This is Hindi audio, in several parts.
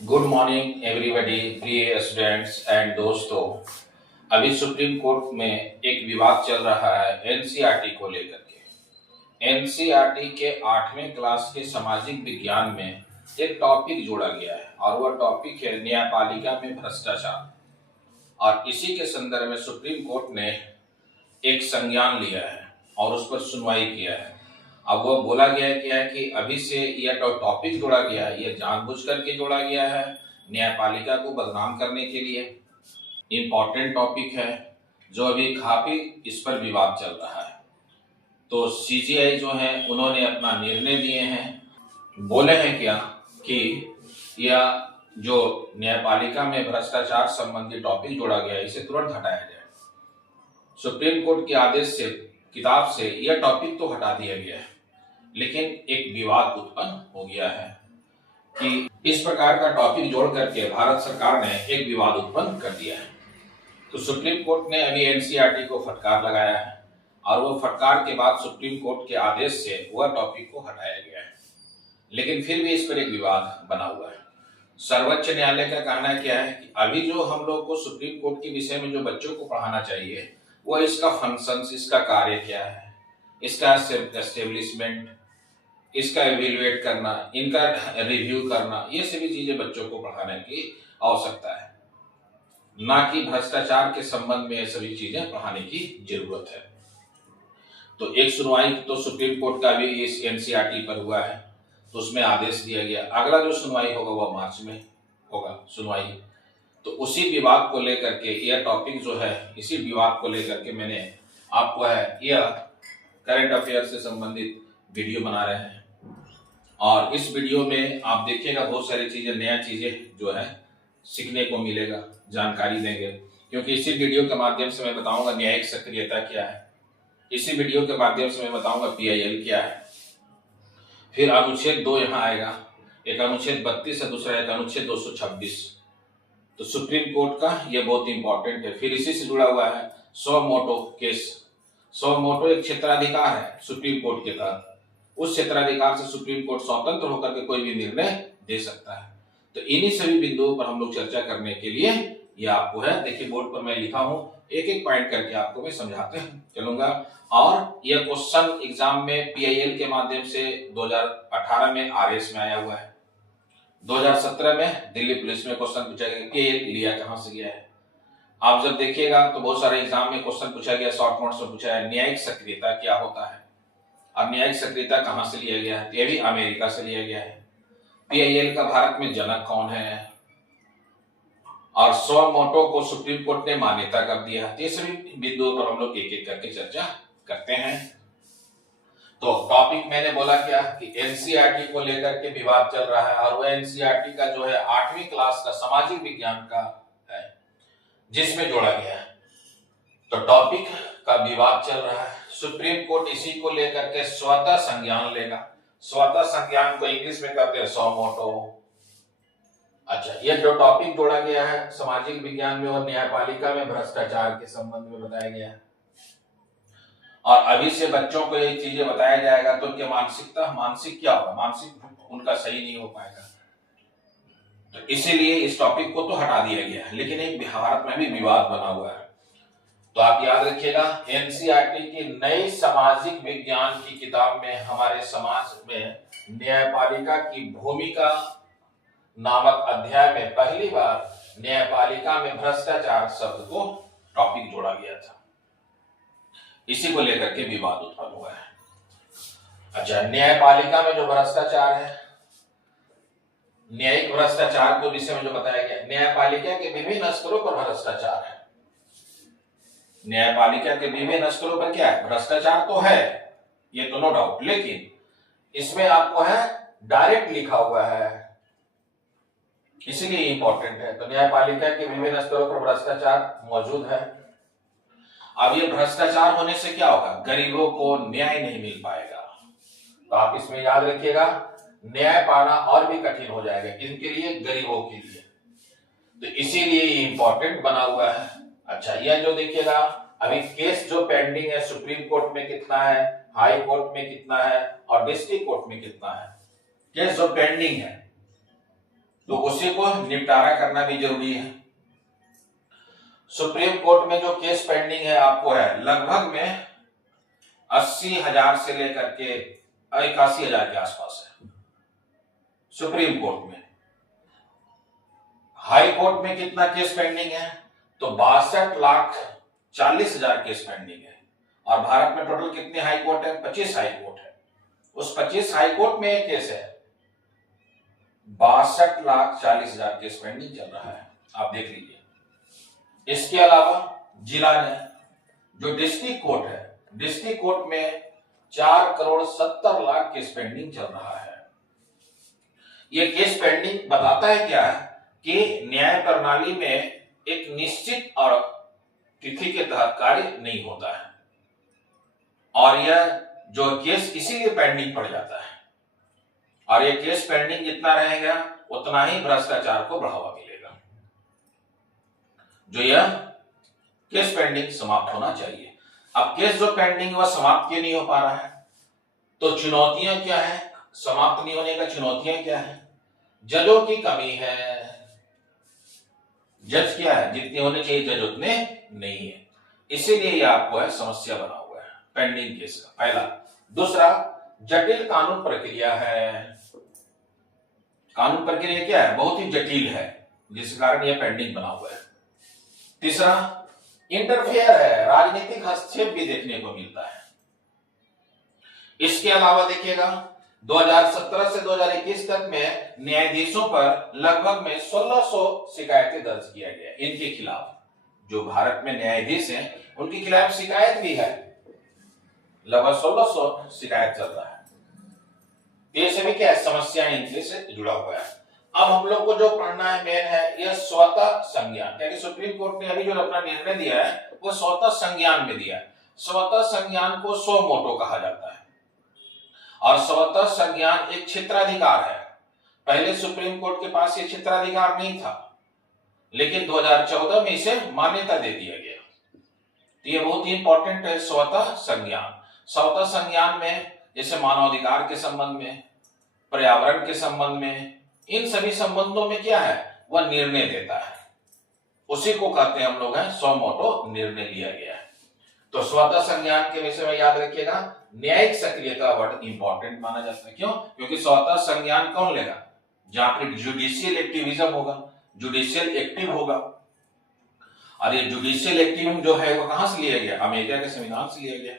गुड मॉर्निंग एवरीबॉडी, प्रिय स्टूडेंट्स एंड दोस्तों। अभी सुप्रीम कोर्ट में एक विवाद चल रहा है एनसीईआरटी को लेकर के। एनसीईआरटी के 8वें क्लास के सामाजिक विज्ञान में एक टॉपिक जोड़ा गया है और वह टॉपिक है न्यायपालिका में भ्रष्टाचार। और इसी के संदर्भ में सुप्रीम कोर्ट ने एक संज्ञान लिया है और उस पर सुनवाई किया है। अब वो बोला गया क्या है कि अभी से यह टॉपिक जोड़ा गया है, यह जानबूझ करके जोड़ा गया है न्यायपालिका को बदनाम करने के लिए। इम्पोर्टेंट टॉपिक है जो अभी काफी इस पर विवाद चल रहा है। तो सीजीआई जो है उन्होंने अपना निर्णय दिए हैं, बोले हैं क्या कि यह जो न्यायपालिका में भ्रष्टाचार संबंधी टॉपिक जोड़ा गया है इसे तुरंत हटाया जाए। सुप्रीम कोर्ट के आदेश से किताब से यह टॉपिक तो हटा दिया गया है, लेकिन एक विवाद उत्पन्न हो गया है कि इस प्रकार का टॉपिक जोड़ करके भारत सरकार ने एक विवाद उत्पन्न कर दिया है। तो सुप्रीम कोर्ट ने अभी एनसीईआरटी को फटकार लगाया है और वो फटकार के बाद सुप्रीम कोर्ट के आदेश से वह टॉपिक को हटाया गया है, लेकिन फिर भी इस पर एक विवाद बना हुआ है। सर्वोच्च न्यायालय का कहना क्या है कि अभी जो हम लोग को सुप्रीम कोर्ट के विषय में जो बच्चों को पढ़ाना चाहिए वो इसका फंक्शंस, इसका कार्य क्या है, इसका एस्टेब्लिशमेंट, इसका इवेल्युएट करना, इनका रिव्यू करना, ये सभी चीजें बच्चों को पढ़ाने की आवश्यकता है, ना कि भ्रष्टाचार के संबंध में ये सभी चीजें पढ़ाने की जरूरत है। तो एक सुनवाई तो सुप्रीम कोर्ट का भी इस एनसीईआरटी पर हुआ है, तो उसमें आदेश दिया गया। अगला जो सुनवाई होगा वह मार्च में होगा सुनवाई। तो उसी विवाद को लेकर के यह टॉपिक जो है, इसी विवाद को लेकर के मैंने आपको है यह करंट अफेयर से संबंधित वीडियो बना रहे हैं। और इस वीडियो में आप देखिएगा बहुत सारी चीजें, नया चीजें जो है सीखने को मिलेगा, जानकारी देंगे। क्योंकि इसी वीडियो के माध्यम से मैं बताऊंगा न्यायिक सक्रियता क्या है, इसी वीडियो के माध्यम से मैं बताऊंगा पीआईएल क्या है। फिर अनुच्छेद 2 यहाँ आएगा, एक अनुच्छेद 32 है, दूसरा एक अनुच्छेद 226। तो सुप्रीम कोर्ट का यह बहुत इंपॉर्टेंट है। फिर इसी से जुड़ा हुआ है सो मोटो केस। सो मोटो एक क्षेत्राधिकार है सुप्रीम कोर्ट के तहत, उस क्षेत्राधिकार से सुप्रीम कोर्ट स्वतंत्र होकर के कोई भी निर्णय दे सकता है। तो इन्हीं सभी बिंदुओं पर हम लोग चर्चा करने के लिए यह आपको है, देखिए बोर्ड पर मैं लिखा हूं, एक एक पॉइंट करके आपको मैं समझाते चलूंगा। और यह क्वेश्चन एग्जाम में पीआईएल के माध्यम से 2018 में आरएस में आया हुआ है, 2017 में दिल्ली पुलिस में क्वेश्चन पूछा गया पीआईएल लिया कहां से गया है। आप जब देखिएगा तो बहुत सारे एग्जाम में क्वेश्चन पूछा गया, शॉर्ट नोट्स में पूछा है न्यायिक सक्रियता क्या होता है। अब न्यायिक सक्रियता कहां से लिया गया है, ये भी अमेरिका से लिया गया है। पीआईएल का भारत में जनक कौन है, और सो मोटो को सुप्रीम कोर्ट ने मान्यता कर दिया है। ये सभी बिंदुओं पर हम लोग एक एक करके चर्चा करते हैं। तो टॉपिक मैंने बोला क्या कि एनसीईआरटी को लेकर के विवाद चल रहा है, और वह एनसीईआरटी का जो है 8वीं क्लास का सामाजिक विज्ञान का है जिसमें जोड़ा गया है। तो टॉपिक का विवाद चल रहा है, सुप्रीम कोर्ट इसी को लेकर के स्वतः संज्ञान लेगा। स्वतः संज्ञान को इंग्लिश में कहते हैं सो मोटो। अच्छा, यह जो टॉपिक जोड़ा गया है सामाजिक विज्ञान में और न्यायपालिका में भ्रष्टाचार के संबंध में बताया गया है। और अभी से बच्चों को ये चीजें बताया जाएगा तो उनकी मानसिक क्या होगा, मानसिक उनका सही नहीं हो पाएगा। तो इसीलिए इस टॉपिक को तो हटा दिया गया है, लेकिन एक भारत में भी विवाद बना हुआ है। तो आप याद रखिएगा एनसीईआरटी की नई सामाजिक विज्ञान की किताब में हमारे समाज में न्यायपालिका की भूमिका नामक अध्याय में पहली बार न्यायपालिका में भ्रष्टाचार शब्द को टॉपिक जोड़ा गया था। इसी को लेकर के विवाद उत्पन्न हुआ है। अच्छा, न्यायपालिका में जो भ्रष्टाचार है, न्यायिक भ्रष्टाचार के विषय में जो बताया गया, न्यायपालिका के विभिन्न स्तरों पर भ्रष्टाचार है। न्यायपालिका के विभिन्न स्तरों पर क्या है, भ्रष्टाचार तो है, ये तो नो डाउट, लेकिन इसमें आपको है डायरेक्ट लिखा हुआ है, इसीलिए इंपॉर्टेंट है। तो न्यायपालिका के विभिन्न स्तरों पर भ्रष्टाचार मौजूद है। अब ये भ्रष्टाचार होने से क्या होगा, गरीबों को न्याय नहीं मिल पाएगा। तो आप इसमें याद रखिएगा न्याय पाना और भी कठिन हो जाएगा, किनके लिए, गरीबों के लिए। तो इसीलिए ये इंपॉर्टेंट बना हुआ है। अच्छा, यह जो देखिएगा अभी केस जो पेंडिंग है सुप्रीम कोर्ट में कितना है, हाई कोर्ट में कितना है और डिस्ट्रिक्ट कोर्ट में कितना है, केस जो पेंडिंग है तो उसी को निपटारा करना भी जरूरी है। सुप्रीम कोर्ट में जो केस पेंडिंग है आपको है लगभग में 80,000 से लेकर के 81,000 के आसपास है सुप्रीम कोर्ट में। हाई कोर्ट में कितना केस पेंडिंग है? तो 62,40,000 केस पेंडिंग है। और भारत में टोटल कितने हाई कोर्ट है? 25 हाई कोर्ट है। उस 25 हाई कोर्ट में एक केस है, 62,40,000 केस पेंडिंग चल रहा है, आप देख लीजिए। इसके अलावा जिला में जो डिस्ट्रिक्ट कोर्ट है, डिस्ट्रिक्ट कोर्ट में 4,70,00,000 केस पेंडिंग चल रहा है। ये केस पेंडिंग बताता है क्या है कि न्याय प्रणाली में एक निश्चित और तिथि के तहत कार्य नहीं होता है, और यह जो केस इसीलिए पेंडिंग पड़ जाता है। और ये केस पेंडिंग जितना रहेगा उतना ही भ्रष्टाचार को बढ़ावा मिलेगा। जो यह केस पेंडिंग समाप्त होना चाहिए। अब केस जो पेंडिंग वह समाप्त क्यों नहीं हो पा रहा है? तो चुनौतियां क्या है? समाप्त नहीं होने का चुनौतियां क्या है? जजों की कमी है। जज क्या है? जितने होने चाहिए जज उतने नहीं है, इसीलिए यह आपको है समस्या बना हुआ है पेंडिंग केस का, पहला। दूसरा, जटिल कानून प्रक्रिया है। कानून प्रक्रिया क्या है? बहुत ही जटिल है, जिस कारण यह पेंडिंग बना हुआ है। तीसरा, इंटरफेयर है, राजनीतिक हस्तक्षेप भी देखने को मिलता है। इसके अलावा देखिएगा 2017 से 2021 तक में न्यायाधीशों पर लगभग में 1600 शिकायतें दर्ज किया गया इनके खिलाफ। जो भारत में न्यायाधीश हैं उनके खिलाफ शिकायत भी है, लगभग 1600 शिकायत चल रहा है। ये सभी क्या है? समस्याएं इनके से जुड़ा हुआ है। अब हम लोग को जो पढ़ना है मेन है यह स्वतः संज्ञान, क्योंकि सुप्रीम कोर्ट ने अभी जो अपना निर्णय दिया है वो स्वतः संज्ञान में दिया है। स्वतः संज्ञान को सो मोटो कहा जाता है, और स्वतः संज्ञान एक क्षेत्राधिकार है। पहले सुप्रीम कोर्ट के पास ये क्षेत्राधिकार नहीं था, लेकिन 2014 में इसे मान्यता दे दिया गया। तो ये बहुत ही इंपॉर्टेंट है स्वतः संज्ञान। स्वतः संज्ञान में जैसे मानवाधिकार के संबंध में, पर्यावरण के संबंध में, इन सभी संबंधों में क्या है? वह निर्णय देता है। उसी को कहते हैं हम लोग हैं सो मोटो निर्णय लिया गया है। तो स्वतः संज्ञान के विषय में याद रखिएगा, न्यायिक सक्रियता वर्ड इंपॉर्टेंट माना जाता है। क्यों? क्योंकि स्वतः संज्ञान कौन लेगा? जहां पर जुडिशियल एक्टिविज्म होगा, जुडिशियल एक्टिव होगा। और ये जुडिशियल एक्टिविज्म जो है वो कहां से लिया गया? अमेरिका के संविधान से लिया गया।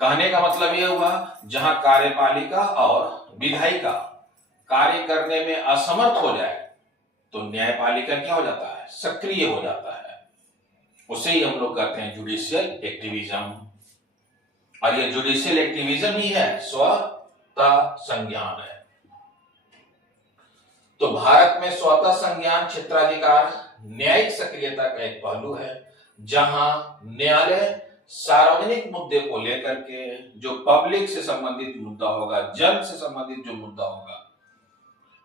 कहने का मतलब यह हुआ जहां कार्यपालिका और विधायिका कार्य करने में असमर्थ हो जाए तो न्यायपालिका क्या हो जाता है? सक्रिय हो जाता है। उसे ही हम लोग कहते हैं जुडिशियल एक्टिविज्म। और ये जुडिशियल एक्टिविज्म ही है स्वतः संज्ञान है। तो भारत में स्वतः संज्ञान क्षेत्राधिकार न्यायिक सक्रियता का एक पहलू है, जहां न्यायालय सार्वजनिक मुद्दे को लेकर के, जो पब्लिक से संबंधित मुद्दा होगा, जन से संबंधित जो मुद्दा होगा,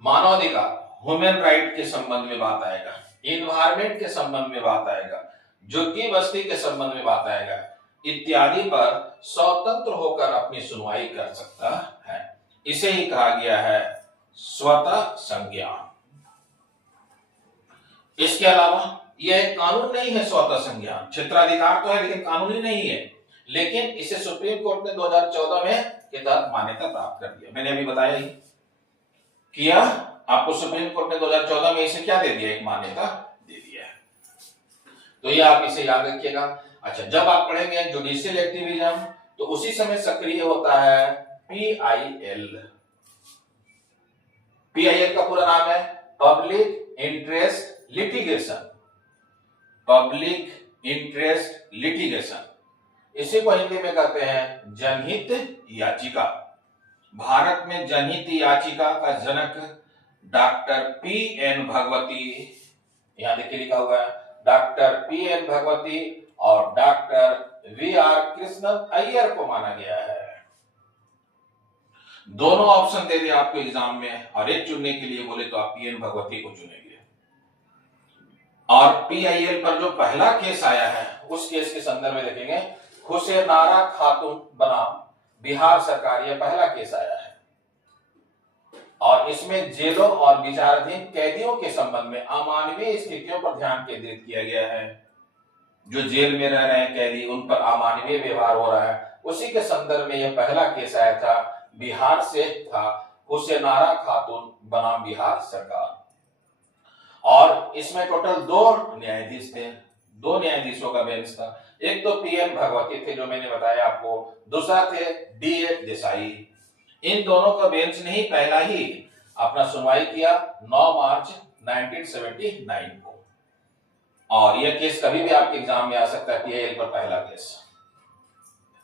मानवाधिकार, ह्यूमन राइट के संबंध में बात आएगा, इन्वायरमेंट के संबंध में बात आएगा, झुग्गी बस्ती के संबंध में बात आएगा, इत्यादि पर स्वतंत्र होकर अपनी सुनवाई कर सकता है। इसे ही कहा गया है स्वतः संज्ञान। इसके अलावा यह एक कानून नहीं है स्वतः संज्ञान, क्षेत्राधिकार तो है लेकिन कानूनी नहीं है। लेकिन इसे सुप्रीम कोर्ट ने 2014 में के तहत मान्यता प्राप्त कर दिया। मैंने अभी बताया ही किया आपको, सुप्रीम कोर्ट ने 2014 में इसे क्या दे दिया? एक मान्यता दे दिया है। तो ये आप इसे याद रखिएगा। अच्छा, जब आप पढ़ेंगे जुडिशियल एक्टिविज्म तो उसी समय सक्रिय होता है PIL। PIL का पूरा नाम है public interest litigation. Public interest litigation, इसी को हिंदी में कहते हैं जनहित याचिका। भारत में जनहित याचिका का जनक डॉक्टर PN भगवती, यहां देखिए लिखा हुआ है डॉक्टर PN भगवती और डॉक्टर VR कृष्णन अय्यर को माना गया है। दोनों ऑप्शन दे दिए आपको एग्जाम में, और एक चुनने के लिए बोले तो आप PN भगवती को चुनेंगे। और PIL पर जो पहला केस आया है उस केस के संदर्भ में देखेंगे, हुसैनारा खातून बनाम बिहार सरकार, यह पहला केस आया है। और इसमें जेलों और विचाराधीन कैदियों के संबंध में अमानवीय स्थितियों पर ध्यान केंद्रित किया गया है। जो जेल में रह रहे हैं कैदी, उन पर अमानवीय व्यवहार हो रहा है, उसी के संदर्भ में यह पहला केस आया था। बिहार से था, हुसैनारा खातून बनाम बिहार सरकार। और इसमें टोटल 2 न्यायाधीश थे, 2 न्यायाधीशों का बेंच था। एक तो पीएन भगवती थे, जो मैंने बताया आपको, दूसरा थे डीएफ देसाई। इन दोनों का बेंच ने ही पहला ही अपना सुनवाई किया 9 मार्च 1979 को। और यह केस कभी भी आपके एग्जाम में आ सकता है, पीआईएल पर पहला केस।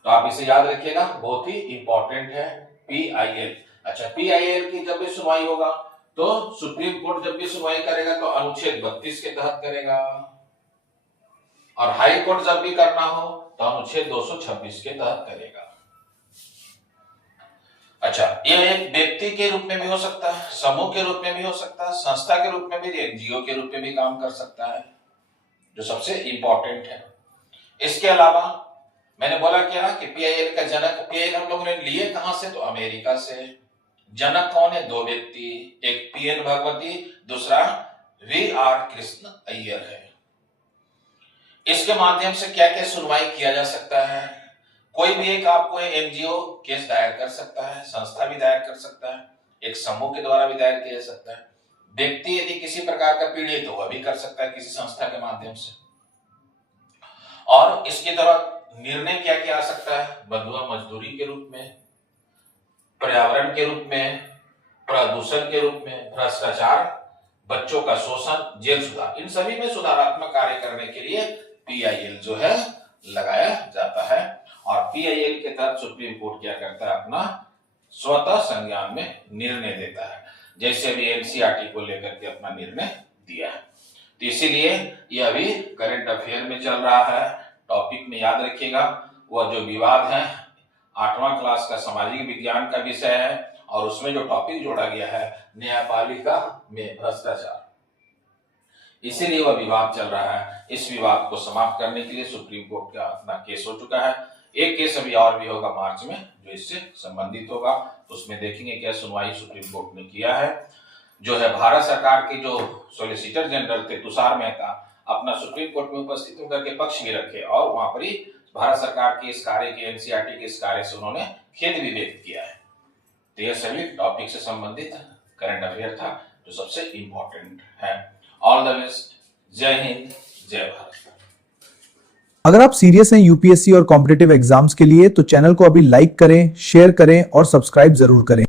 तो आप इसे याद रखिएगा, बहुत ही इंपॉर्टेंट है पीआईएल। अच्छा, पीआईएल की जब भी सुनवाई होगा तो सुप्रीम कोर्ट जब भी सुनवाई करेगा तो अनुच्छेद 32 के तहत करेगा, और हाई कोर्ट जब भी करना हो तो अनुच्छेद 226 के तहत करेगा। अच्छा, यह एक व्यक्ति के रूप में भी हो सकता है, समूह के रूप में भी हो सकता है, संस्था के रूप में भी, एनजीओ के रूप में भी काम कर सकता है, जो सबसे इंपॉर्टेंट है। इसके अलावा मैंने बोला क्या कि पीआईएल का जनक, पीआईएल हम लोगों ने लिए कहां से, तो अमेरिका से। जनक कौन है, 2 व्यक्ति, एक पीएन भगवती, दूसरा वी.आर. कृष्ण अय्यर है। इसके माध्यम से क्या क्या सुनवाई किया जा सकता है, कोई भी एक आपको एनजीओ केस दायर कर सकता है, संस्था भी दायर कर सकता है, एक समूह के द्वारा भी दायर किया जा सकता है। व्यक्ति यदि किसी प्रकार का पीड़ित हो, वह भी कर सकता है किसी संस्था के माध्यम से। और इसकी तरह निर्णय क्या क्या आ सकता है, बंधुआ मजदूरी के रूप में, पर्यावरण के रूप में, प्रदूषण के रूप में, भ्रष्टाचार, बच्चों का शोषण, जेल सुधार, इन सभी में सुधारात्मक कार्य करने के लिए पीआईएल जो है लगाया जाता है। और पीआईएल के तहत सुप्रीम कोर्ट क्या करता है, अपना स्वतः संज्ञान में निर्णय देता है, जैसे अभी एनसीईआरटी को लेकर के अपना निर्णय दिया है। तो इसीलिए यह अभी करंट अफेयर में चल रहा है। टॉपिक में याद रखिएगा, वह जो विवाद है 8वां क्लास का सामाजिक विज्ञान का विषय है, और उसमें जो टॉपिक जोड़ा गया है न्यायपालिका में भ्रष्टाचार, इसीलिए वह विवाद चल रहा है। इस विवाद को समाप्त करने के लिए सुप्रीम कोर्ट का अपना केस हो चुका है। एक केस अभी और भी होगा मार्च में, जो इससे संबंधित होगा, तो उसमें देखेंगे क्या सुनवाई सुप्रीम कोर्ट ने किया है। जो है भारत सरकार के जो सॉलिसिटर जनरल थे तुषार मेहता, अपना सुप्रीम कोर्ट में उपस्थित होकर के पक्ष भी रखे, और वहां पर ही भारत सरकार के इस कार्य के, एनसीईआरटी के इस कार्य से उन्होंने खेद भी व्यक्त किया है। तो यह सभी टॉपिक से संबंधित करंट अफेयर था, जो सबसे इंपॉर्टेंट है। ऑल द बेस्ट, जय हिंद, जय भारत। अगर आप सीरियस हैं यूपीएससी और कॉम्पिटिटिव एग्जाम्स के लिए, तो चैनल को अभी लाइक करें, शेयर करें और सब्सक्राइब जरूर करें।